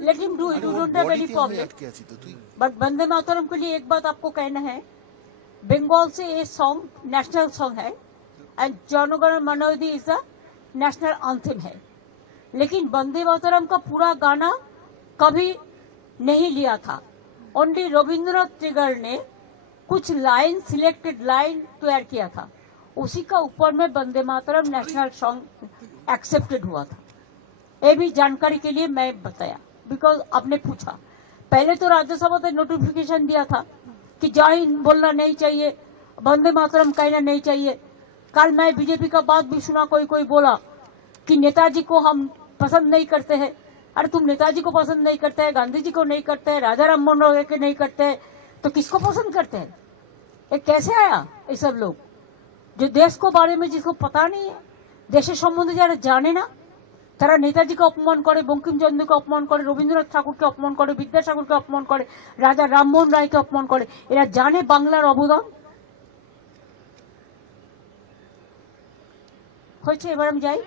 Late him do it, you don't have any problem. But Vande Mataram के लिए एक बात आपको कहना है, बंगाल से ये सॉन्ग नेशनल सॉन्ग है एंड जनगण मन अधि इज द नेशनल एंथम है, लेकिन वंदे मातरम का पूरा गाना कभी नहीं लिया था। ओनली रविंद्रनाथ टैगोर ने कुछ लाइन, सिलेक्टेड लाइन तैयार किया था, उसी का ऊपर में Vande Mataram national song accepted हुआ था। ये भी जानकारी के लिए मैं बताया, बिकॉज आपने पूछा। पहले तो राज्यसभा ने नोटिफिकेशन दिया था कि जय हिंद बोलना नहीं चाहिए, वंदे मातरम कहना नहीं चाहिए। कल मैं बीजेपी का बात भी सुना, कोई कोई बोला कि नेताजी को हम पसंद नहीं करते हैं। अरे तुम नेताजी को पसंद नहीं करते हैं, गांधी जी को नहीं करते हैं, राजा राम मोहन राय के नहीं करते हैं, तो किसको पसंद करते हैं? ये कैसे आया? ये सब लोग जो देश को बारे में जिसको पता नहीं है, देशेर सम्बन्धे যারা জানে না, তারা নেতাজিকে অপমান করে, বঙ্কিমচন্দ্রকে অপমান করে, রবীন্দ্রনাথ ঠাকুরকে অপমান করে, বিদ্যাসাগরকে অপমান করে, রাজা রামমোহন রায়কে অপমান করে। এরা জানে বাংলার অবদান হয়েছে। এবার আমি যাই।